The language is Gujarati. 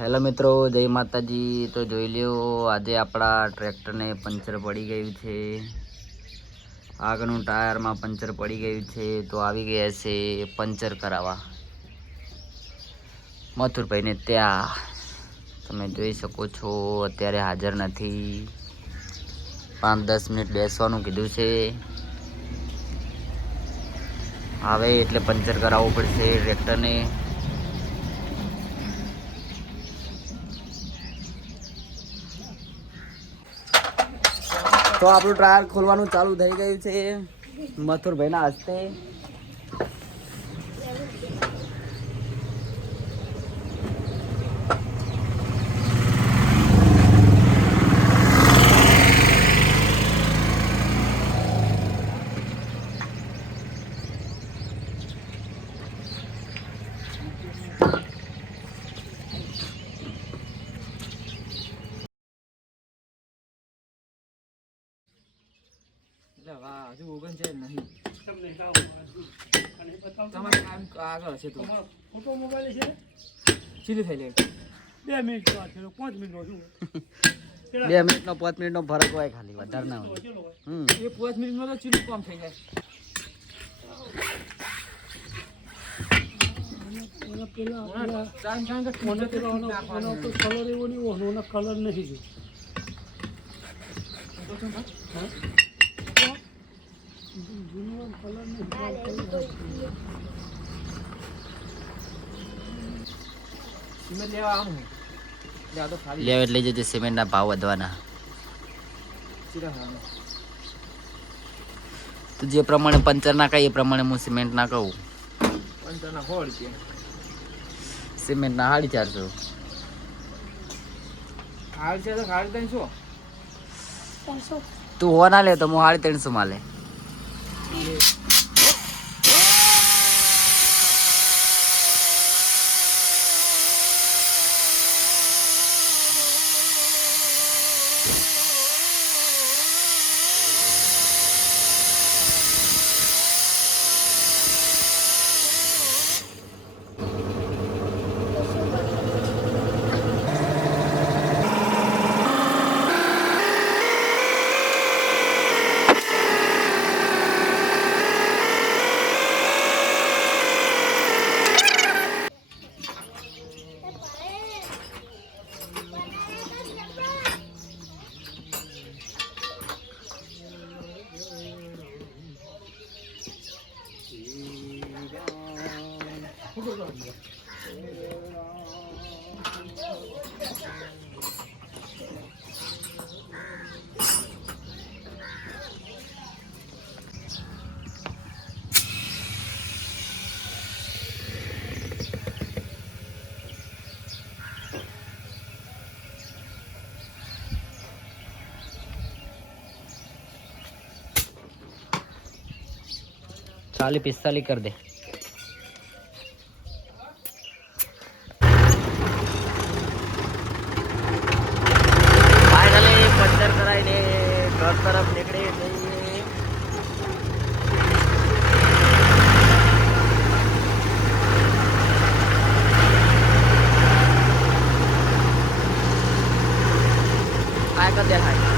હેલો મિત્રો, જય માતાજી। તો જોઈ લ્યો, આજે આપણા ટ્રેક્ટરને પંચર પડી ગયું છે। આગળનું ટાયરમાં પંચર પડી ગયું છે, તો આવી ગયા છે પંચર કરાવવા મથુરભાઈને ત્યાં। તમે જોઈ શકો છો, અત્યારે હાજર નથી। 5-10 મિનિટ બેસવાનું કીધું છે। આવે એટલે પંચર કરાવવું પડશે ટ્રેક્ટરને। તો આપણું ટાયર ખોલવાનું ચાલુ થઈ ગયું છે મથુરભાઈના હસ્તે। હજુ ઓગન છે નહીં તમારે આગળ હશે તો ફોટો મોબાઈલ છે સીધી થઈ લે 2 મિનિટ 5 મિનિટ 2 મિનિટનો 5 મિનિટનો ફરક હોય, ખાલી વધારે ના હોય। એ 5 મિનિટમાં તો ચીલું કામ થઈ જાય। કલર એવો નહીં, કલર નહીં લેવા એટલે જજે, સિમેન્ટના ભાવ વધવાના। તો જે પ્રમાણે પંચર ના કહે એ પ્રમાણે હું સિમેન્ટ ના કહું। પંચરના 100 રૂપિયા, સિમેન્ટ ના 450। હાલ છે તો 350। તું હો ના લે તો હું 350 માં લે। चाली 45 कर दे। फाइनली पंचर कराई ने घर तरफ निकले जइए। आया कर दे भाई।